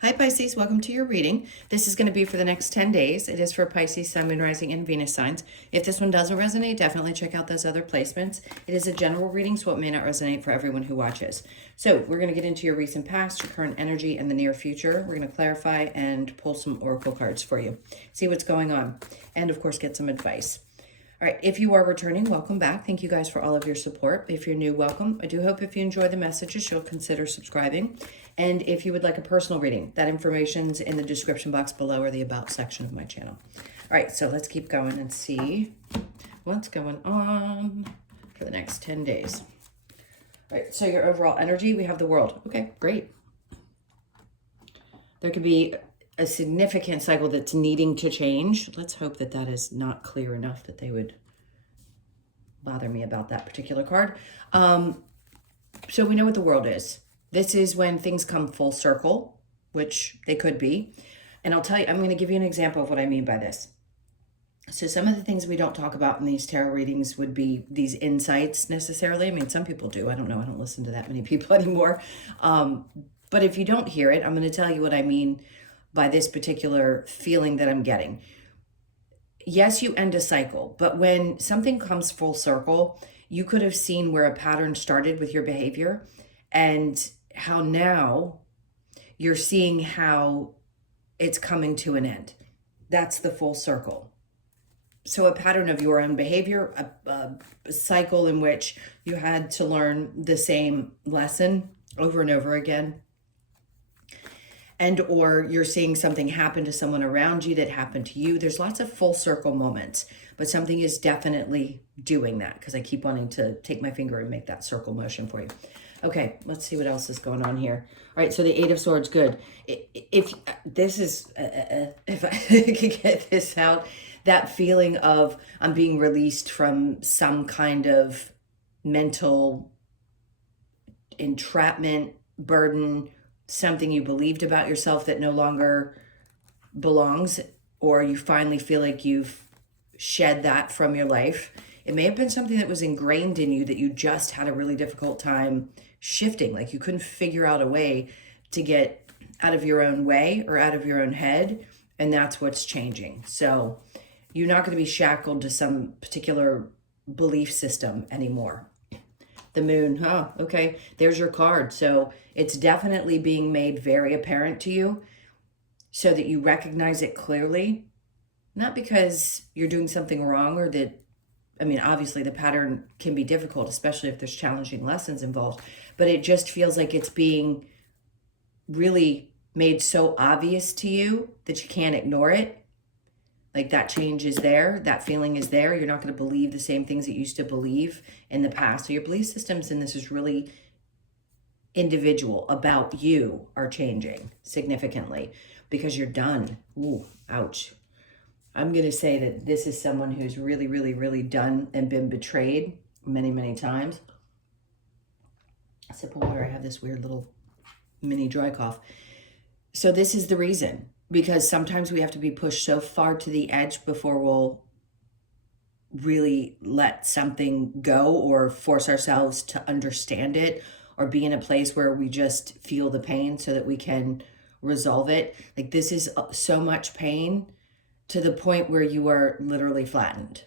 Hi Pisces, welcome to your reading. This is going to be for the next 10 days. It is for Pisces, Sun, Moon, Rising, and Venus signs. If this one doesn't resonate, definitely check out those other placements. It is a general reading, so it may not resonate for everyone who watches. So we're going to get into your recent past, your current energy, and the near future. We're going to clarify and pull some oracle cards for you. See what's going on, and of course, get some advice. All right, if you are returning, welcome back. Thank you guys for all of your support. If you're new, welcome. I do hope if you enjoy the messages, you'll consider subscribing. And if you would like a personal reading, that information's in the description box below or the About section of my channel. All right, so let's keep going and see what's going on for the next 10 days. All right, so your overall energy, we have the World. Okay, great. There could be a significant cycle that's needing to change. Let's hope that that is not clear enough that they would bother me about that particular card. So we know what the World is. This is when things come full circle, which they could be. And I'll tell you, I'm going to give you an example of what I mean by this. So some of the things we don't talk about in these tarot readings would be these insights necessarily. I mean, some people do. I don't know. I don't listen to that many people anymore. But if you don't hear it, I'm going to tell you what I mean by this particular feeling that I'm getting. Yes, you end a cycle, but when something comes full circle, you could have seen where a pattern started with your behavior and how now you're seeing how it's coming to an end. That's the full circle. So a pattern of your own behavior, a cycle in which you had to learn the same lesson over and over again. And or you're seeing something happen to someone around you that happened to you. There's lots of full circle moments, but something is definitely doing that because I keep wanting to take my finger and make that circle motion for you. Okay, let's see what else is going on here. All right, so the Eight of Swords, good. If this is, if I could get this out, that feeling of I'm being released from some kind of mental entrapment, burden, something you believed about yourself that no longer belongs, or you finally feel like you've shed that from your life. It may have been something that was ingrained in you that you just had a really difficult time shifting. Like you couldn't figure out a way to get out of your own way or out of your own head. And that's what's changing. So you're not going to be shackled to some particular belief system anymore. The Moon, okay, there's your card. So it's definitely being made very apparent to you so that you recognize it clearly, not because you're doing something wrong or that, I mean, obviously the pattern can be difficult, especially if there's challenging lessons involved, but it just feels like it's being really made so obvious to you that you can't ignore it. Like that change is there, that feeling is there. You're not going to believe the same things that you used to believe in the past. So your belief systems in this is really individual about you are changing significantly because you're done. Ooh, ouch. I'm going to say that this is someone who's really, really, really done and been betrayed many, many times. A sip of water. I have this weird little mini dry cough. So this is the reason. Because sometimes we have to be pushed so far to the edge before we'll really let something go or force ourselves to understand it or be in a place where we just feel the pain so that we can resolve it. Like this is so much pain to the point where you are literally flattened,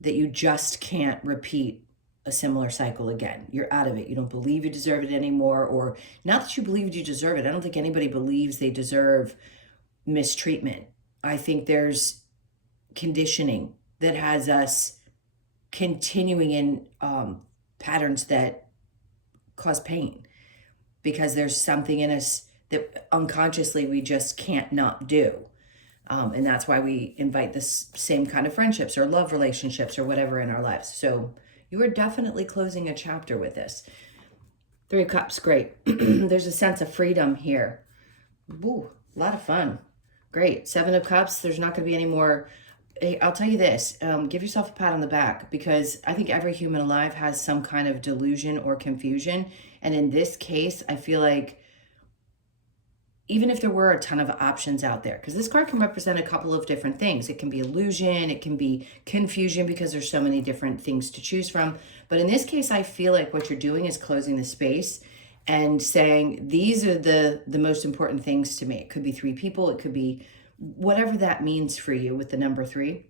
that you just can't repeat a similar cycle again. You're out of it. You don't believe you deserve it anymore, or not that you believe you deserve it. I don't think anybody believes they deserve mistreatment. I think there's conditioning that has us continuing in patterns that cause pain because there's something in us that unconsciously we just can't not do. And that's why we invite this same kind of friendships or love relationships or whatever in our lives. So you are definitely closing a chapter with this. Three of Cups, great. There's a sense of freedom here. Ooh, a lot of fun. Great. Seven of Cups, there's not going to be any more. I'll tell you this, give yourself a pat on the back because I think every human alive has some kind of delusion or confusion. And in this case, I feel like even if there were a ton of options out there, because this card can represent a couple of different things. It can be illusion, it can be confusion because there's so many different things to choose from. But in this case, I feel like what you're doing is closing the space and saying, these are the most important things to me. It could be 3 people. It could be whatever that means for you with the number 3.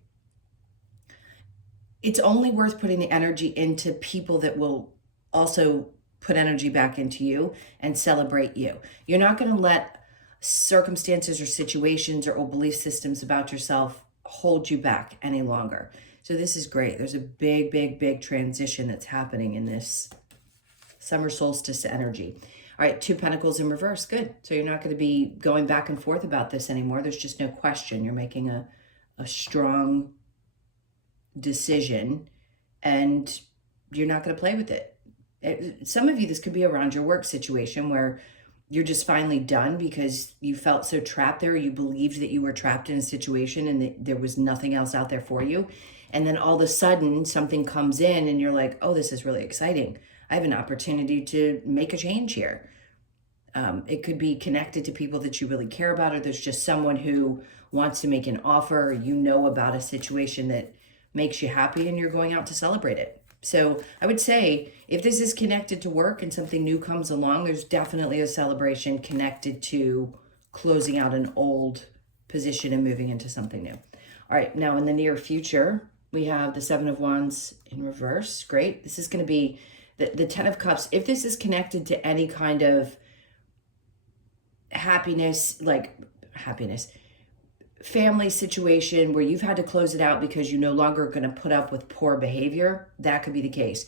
It's only worth putting the energy into people that will also put energy back into you and celebrate you. You're not going to let circumstances or situations or old belief systems about yourself hold you back any longer. So this is great. There's a big, big, big transition that's happening in this summer solstice energy. All right, 2 Pentacles in reverse. Good. So you're not going to be going back and forth about this anymore. There's just no question. You're making a strong decision and you're not going to play with it. Some of you, this could be around your work situation where you're just finally done because you felt so trapped there. You believed that you were trapped in a situation and that there was nothing else out there for you. And then all of a sudden something comes in and you're like, oh, this is really exciting. I have an opportunity to make a change here. It could be connected to people that you really care about, or there's just someone who wants to make an offer, or you know about a situation that makes you happy and you're going out to celebrate it. So I would say if this is connected to work and something new comes along, there's definitely a celebration connected to closing out an old position and moving into something new. All right, now in the near future, we have the 7 of Wands in reverse. Great. This is going to be the 10 of Cups. If this is connected to any kind of happiness, family situation where you've had to close it out because you're no longer going to put up with poor behavior, that could be the case.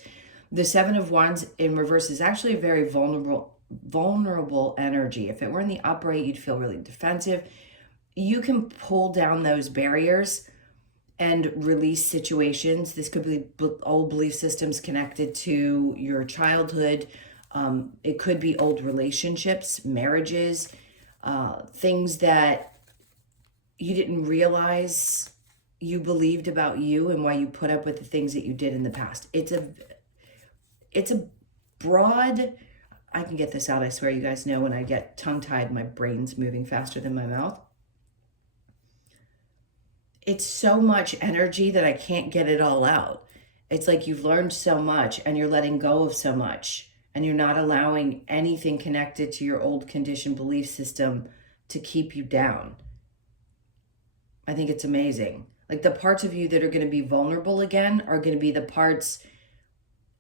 The 7 of Wands in reverse is actually a very vulnerable energy. If it were in the upright, you'd feel really defensive. You can pull down those barriers and release situations. This could be old belief systems connected to your childhood. It could be old relationships, marriages, things that you didn't realize you believed about you and why you put up with the things that you did in the past. It's a broad, I can get this out. I swear you guys know when I get tongue-tied, my brain's moving faster than my mouth. It's so much energy that I can't get it all out. It's like you've learned so much and you're letting go of so much and you're not allowing anything connected to your old conditioned belief system to keep you down. I think it's amazing. Like the parts of you that are going to be vulnerable again are going to be the parts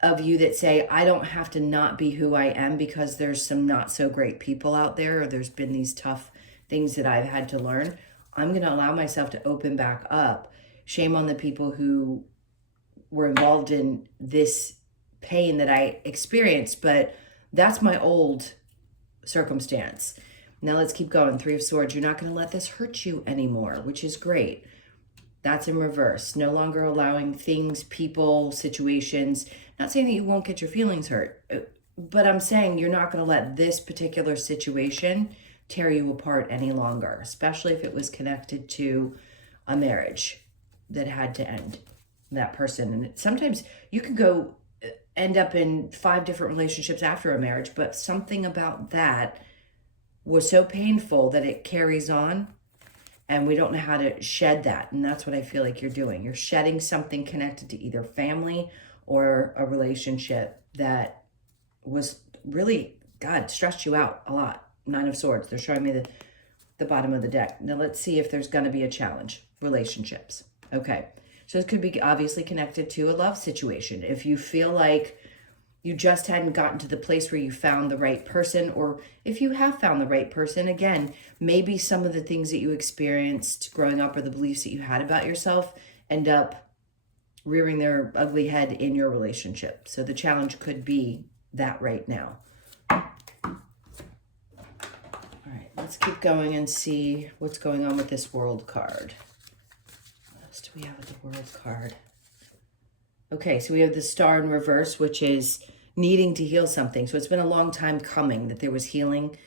of you that say, I don't have to not be who I am because there's some not so great people out there, or there's been these tough things that I've had to learn. I'm going to allow myself to open back up. Shame on the people who were involved in this pain that I experienced, but that's my old circumstance. Now let's keep going. 3 of Swords. You're not going to let this hurt you anymore, which is great. That's in reverse. No longer allowing things, people, situations. Not saying that you won't get your feelings hurt, but I'm saying you're not going to let this particular situation tear you apart any longer, especially if it was connected to a marriage that had to end, that person. And sometimes you can go end up in 5 different relationships after a marriage, but something about that was so painful that it carries on, and we don't know how to shed that. And that's what I feel like you're doing. You're shedding something connected to either family or a relationship that was really, God, stressed you out a lot. 9 of Swords. They're showing me the bottom of the deck. Now let's see if there's going to be a challenge. Relationships. Okay. So it could be obviously connected to a love situation. If you feel like you just hadn't gotten to the place where you found the right person, or if you have found the right person, again, maybe some of the things that you experienced growing up or the beliefs that you had about yourself end up rearing their ugly head in your relationship. So the challenge could be that right now. Let's keep going and see what's going on with this World card. What else do we have with the World card? Okay, so we have the Star in reverse, which is needing to heal something. So it's been a long time coming that there was healing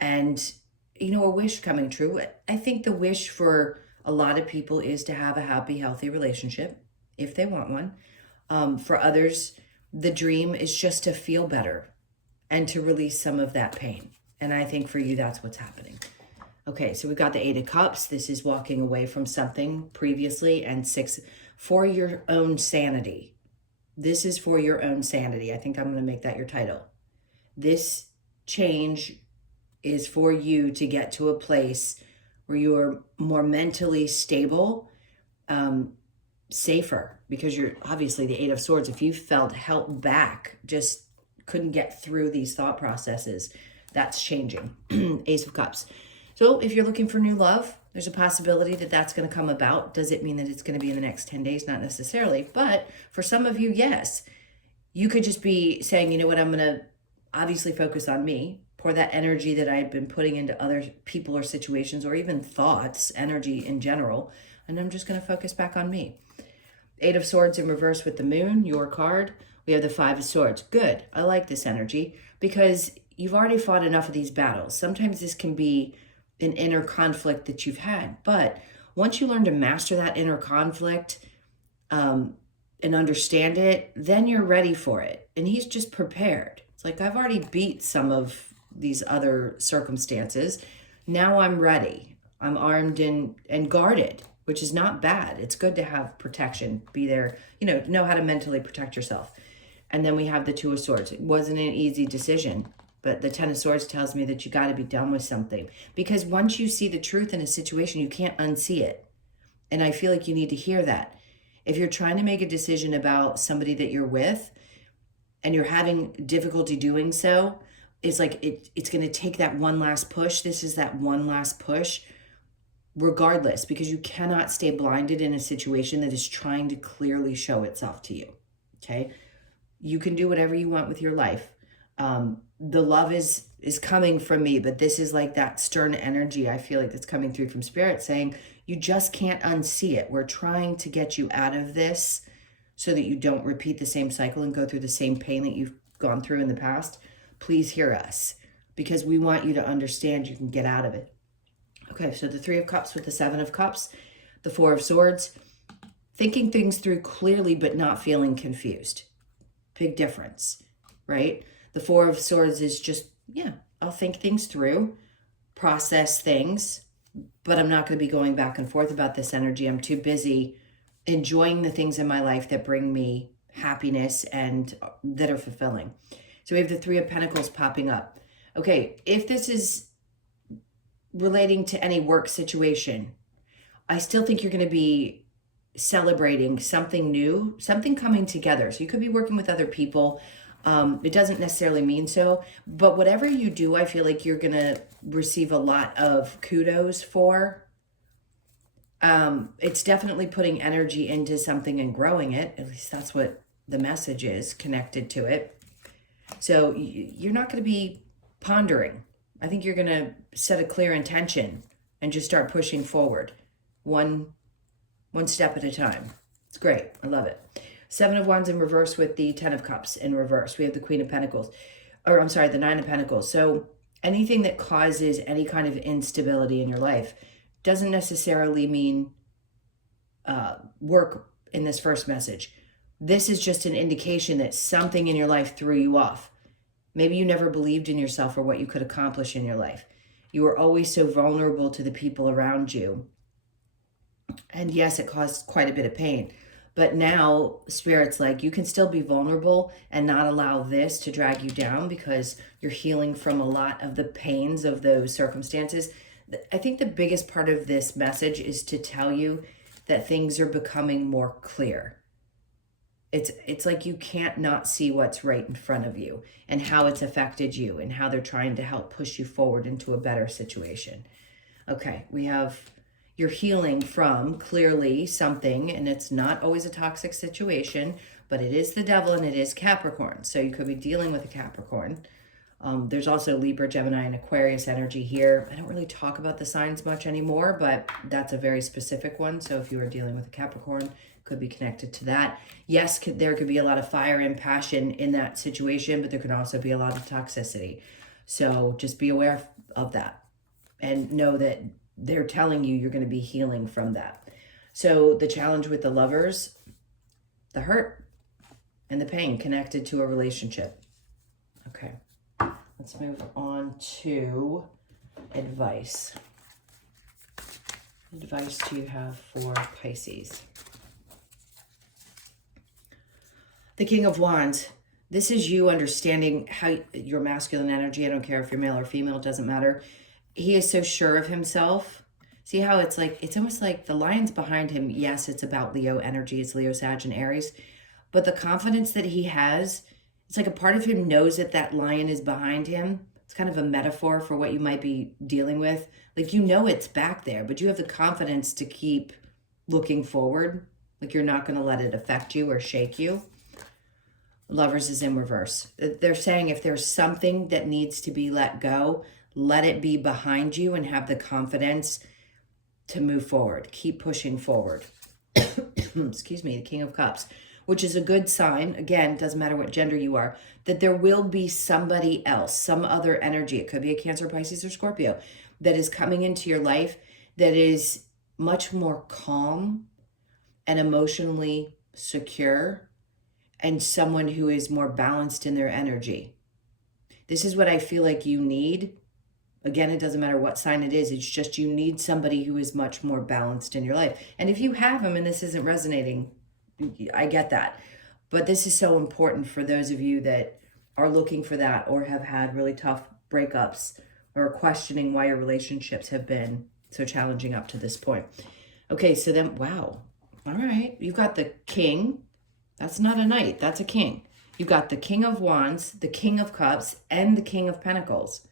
and, you know, a wish coming true. I think the wish for a lot of people is to have a happy, healthy relationship, if they want one. For others, the dream is just to feel better and to release some of that pain. And I think for you, that's what's happening. Okay, so we've got the 8 of Cups. This is walking away from something previously. And 6, for your own sanity. This is for your own sanity. I think I'm going to make that your title. This change is for you to get to a place where you are more mentally stable, safer, because you're obviously the Eight of Swords. If you felt held back, just couldn't get through these thought processes, that's changing. Ace of Cups. So if you're looking for new love, there's a possibility that that's going to come about. Does it mean that it's going to be in the next 10 days? Not necessarily. But for some of you, yes. You could just be saying, you know what, I'm going to obviously focus on me, pour that energy that I had been putting into other people or situations or even thoughts, energy in general, and I'm just going to focus back on me. Eight of Swords in reverse with the Moon, your card. We have the Five of Swords. Good. I like this energy because you've already fought enough of these battles. Sometimes this can be an inner conflict that you've had, but once you learn to master that inner conflict and understand it, then you're ready for it. And he's just prepared. It's like, I've already beat some of these other circumstances. Now I'm ready. I'm armed and guarded, which is not bad. It's good to have protection, be there, know how to mentally protect yourself. And then we have the Two of Swords. It wasn't an easy decision, but the Ten of Swords tells me that you got to be done with something, because once you see the truth in a situation, you can't unsee it. And I feel like you need to hear that. If you're trying to make a decision about somebody that you're with and you're having difficulty doing so, it's like it's going to take that one last push. This is that one last push, regardless, because you cannot stay blinded in a situation that is trying to clearly show itself to you. Okay? You can do whatever you want with your life. The love is coming from me, but this is like that stern energy I feel like that's coming through from Spirit saying, you just can't unsee it. We're trying to get you out of this so that you don't repeat the same cycle and go through the same pain that you've gone through in the past. Please hear us, because we want you to understand you can get out of it. Okay, so the Three of Cups with the Seven of Cups, the Four of Swords, thinking things through clearly but not feeling confused. Big difference, right? The Four of Swords is just, I'll think things through, process things, but I'm not going to be going back and forth about this energy. I'm too busy enjoying the things in my life that bring me happiness and that are fulfilling. So we have the Three of Pentacles popping up. Okay, if this is relating to any work situation, I still think you're going to be celebrating something new, something coming together. So you could be working with other people. It doesn't necessarily mean so, but whatever you do, I feel like you're going to receive a lot of kudos for. It's definitely putting energy into something and growing it. At least that's what the message is connected to it. So you're not going to be pondering. I think you're going to set a clear intention and just start pushing forward one step at a time. It's great. I love it. Seven of Wands in reverse with the Ten of Cups in reverse. We have the Queen of Pentacles, or I'm sorry, the Nine of Pentacles. So anything that causes any kind of instability in your life doesn't necessarily mean work in this first message. This is just an indication that something in your life threw you off. Maybe you never believed in yourself or what you could accomplish in your life. You were always so vulnerable to the people around you. And yes, it caused quite a bit of pain. But now Spirit's like, you can still be vulnerable and not allow this to drag you down, because you're healing from a lot of the pains of those circumstances. I think the biggest part of this message is to tell you that things are becoming more clear. It's like you can't not see what's right in front of you and how it's affected you and how they're trying to help push you forward into a better situation. Okay, we have you're healing from clearly something, and it's not always a toxic situation, but it is the devil and it is Capricorn. So you could be dealing with a Capricorn. There's also Libra, Gemini, and Aquarius energy here. I don't really talk about the signs much anymore, but that's a very specific one. So if you are dealing with a Capricorn, could be connected to that. Yes, there could be a lot of fire and passion in that situation, but there could also be a lot of toxicity. So just be aware of that and know that they're telling you you're going to be healing from that. So the challenge with the Lovers, the hurt and the pain connected to a relationship. Okay, let's move on to advice. What advice do you have for Pisces? The King of Wands. This is you understanding how your masculine energy, I don't care if you're male or female, it doesn't matter. He is so sure of himself. See how it's like, it's almost like the lion's behind him. Yes, it's about Leo energy. It's Leo, Sag, and Aries. But the confidence that he has, it's like a part of him knows that that lion is behind him. It's kind of a metaphor for what you might be dealing with. Like, you know it's back there, but you have the confidence to keep looking forward. Like, you're not going to let it affect you or shake you. Lovers is in reverse. They're saying if there's something that needs to be let go, let it be behind you and have the confidence to move forward. Keep pushing forward. Excuse me, the King of Cups, which is a good sign. Again, doesn't matter what gender you are, that there will be somebody else, some other energy. It could be a Cancer, Pisces, or Scorpio that is coming into your life that is much more calm and emotionally secure, and someone who is more balanced in their energy. This is what I feel like you need. Again, it doesn't matter what sign it is. It's just you need somebody who is much more balanced in your life. And if you have them and this isn't resonating, I get that. But this is so important for those of you that are looking for that or have had really tough breakups or questioning why your relationships have been so challenging up to this point. Okay, so then, wow. All right, you've got the King. That's not a knight, that's a king. You've got the King of Wands, the King of Cups, and the King of Pentacles.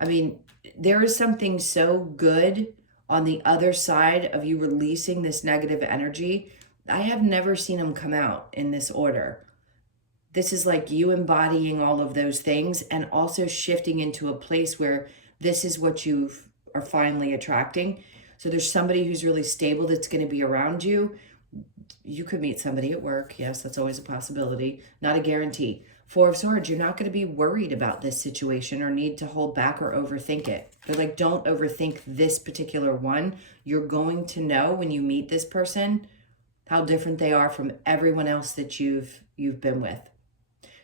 I mean, there is something so good on the other side of you releasing this negative energy. I have never seen them come out in this order. This is like you embodying all of those things and also shifting into a place where this is what you are finally attracting. So there's somebody who's really stable that's going to be around you. You could meet somebody at work. Yes, that's always a possibility. Not a guarantee. Four of Swords, you're not going to be worried about this situation or need to hold back or overthink it. They're like, don't overthink this particular one. You're going to know when you meet this person how different they are from everyone else that you've been with.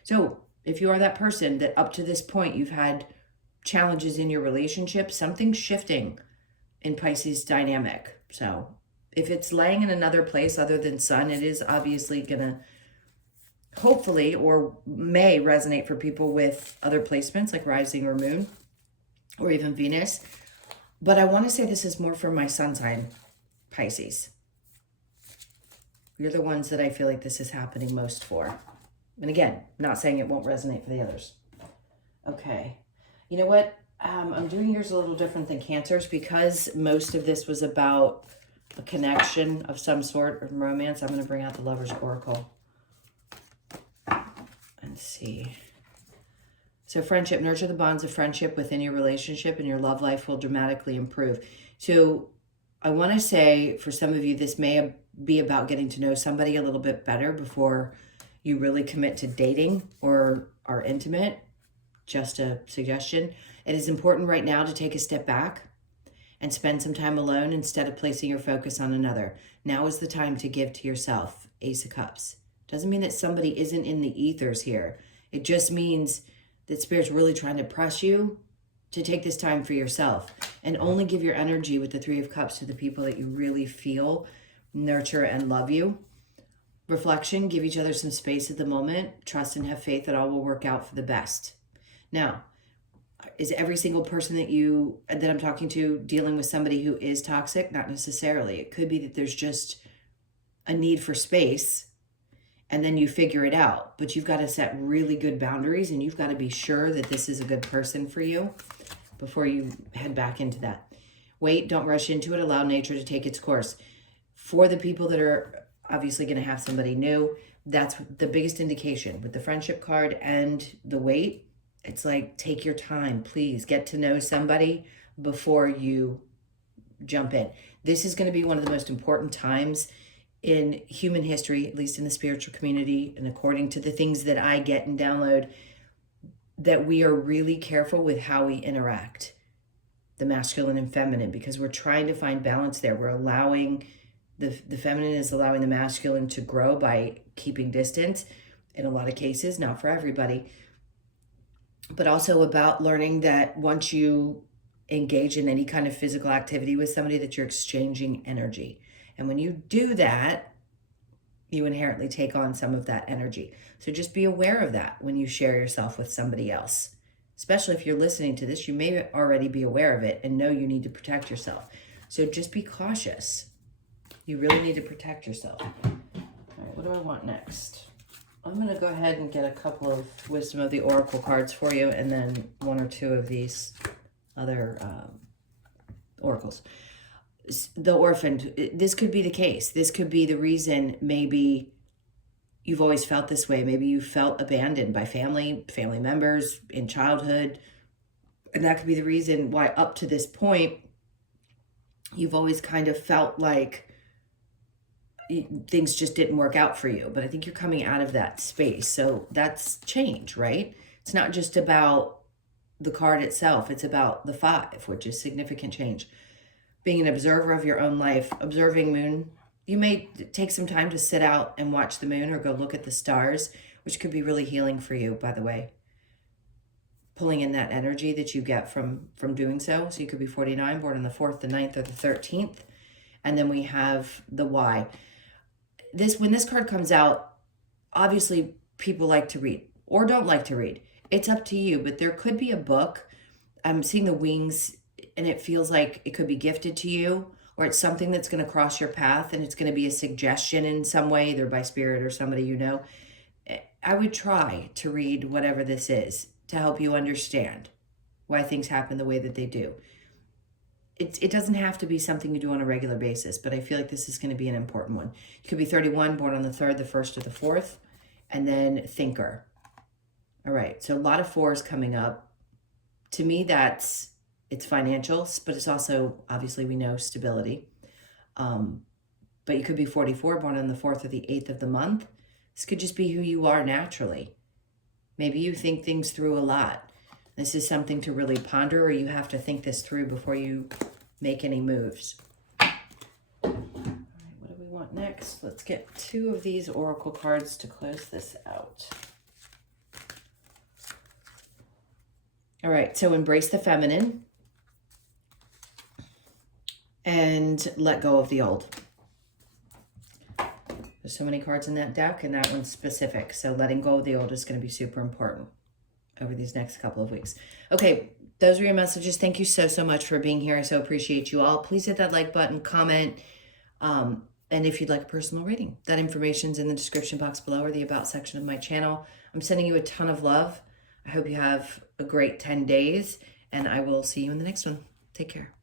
So if you are that person that up to this point you've had challenges in your relationship, something's shifting in Pisces dynamic. So if it's laying in another place other than Sun, it is obviously going to hopefully or may resonate for people with other placements like rising or moon or even Venus. But I want to say this is more for my sun sign, Pisces. You're the ones that I feel like this is happening most for. And again, not saying it won't resonate for the others. Okay. You know what? I'm doing yours a little different than Cancer's because most of this was about a connection of some sort of romance. I'm going to bring out the Lover's Oracle and see. So friendship, nurture the bonds of friendship within your relationship and your love life will dramatically improve. So I want to say for some of you, this may be about getting to know somebody a little bit better before you really commit to dating or are intimate. Just a suggestion. It is important right now to take a step back and spend some time alone instead of placing your focus on another. Now is the time to give to yourself. Ace of Cups. Doesn't mean that somebody isn't in the ethers here. It just means that Spirit's really trying to press you to take this time for yourself and only give your energy with the Three of Cups to the people that you really feel nurture and love you. Reflection, give each other some space at the moment. Trust and have faith that all will work out for the best. Now, is every single person that I'm talking to dealing with somebody who is toxic? Not necessarily. It could be that there's just a need for space and then you figure it out. But you've got to set really good boundaries and you've got to be sure that this is a good person for you before you head back into that. Wait, don't rush into it. Allow nature to take its course. For the people that are obviously going to have somebody new, that's the biggest indication. With the friendship card and the wait, it's like, take your time, please. Get to know somebody before you jump in. This is going to be one of the most important times in human history, at least in the spiritual community, and according to the things that I get and download, that we are really careful with how we interact, the masculine and feminine, because we're trying to find balance there. We're allowing, the feminine is allowing the masculine to grow by keeping distance in a lot of cases, not for everybody, but also about learning that once you engage in any kind of physical activity with somebody, that you're exchanging energy. And when you do that, you inherently take on some of that energy. So just be aware of that when you share yourself with somebody else. Especially if you're listening to this, you may already be aware of it and know you need to protect yourself. So just be cautious. You really need to protect yourself. All right, what do I want next? I'm going to go ahead and get a couple of Wisdom of the Oracle cards for you, and then one or two of these other oracles. The orphaned, this could be the case. This could be the reason maybe you've always felt this way. Maybe you felt abandoned by family members in childhood. And that could be the reason why up to this point, you've always kind of felt like things just didn't work out for you. But I think you're coming out of that space. So that's change, right? It's not just about the card itself. It's about the 5, which is significant change. Being an observer of your own life, observing moon. You may take some time to sit out and watch the moon or go look at the stars, which could be really healing for you, by the way. Pulling in that energy that you get from doing so. So you could be 49, born on the 4th, the 9th, or the 13th. And then we have the Y. When this card comes out, obviously people like to read or don't like to read. It's up to you, but there could be a book. I'm seeing the wings, and it feels like it could be gifted to you, or it's something that's going to cross your path, and it's going to be a suggestion in some way, either by spirit or somebody you know. I would try to read whatever this is to help you understand why things happen the way that they do. It doesn't have to be something you do on a regular basis, but I feel like this is going to be an important one. You could be 31, born on the 3rd, the 1st, or the 4th, and then thinker. All right, so a lot of 4s coming up. To me, it's financial, but it's also, obviously, we know stability. But you could be 44, born on the 4th or the 8th of the month. This could just be who you are naturally. Maybe you think things through a lot. This is something to really ponder, or you have to think this through before you make any moves. All right, what do we want next? Let's get 2 of these oracle cards to close this out. All right, so embrace the feminine and let go of the old. There's so many cards in that deck, and that one's specific. So letting go of the old is going to be super important over these next couple of weeks. Okay, those are your messages. Thank you so, so much for being here. I so appreciate you all. Please hit that like button, comment, and if you'd like a personal reading, that information's in the description box below or the about section of my channel. I'm sending you a ton of love. I hope you have a great 10 days, and I will see you in the next one. Take care.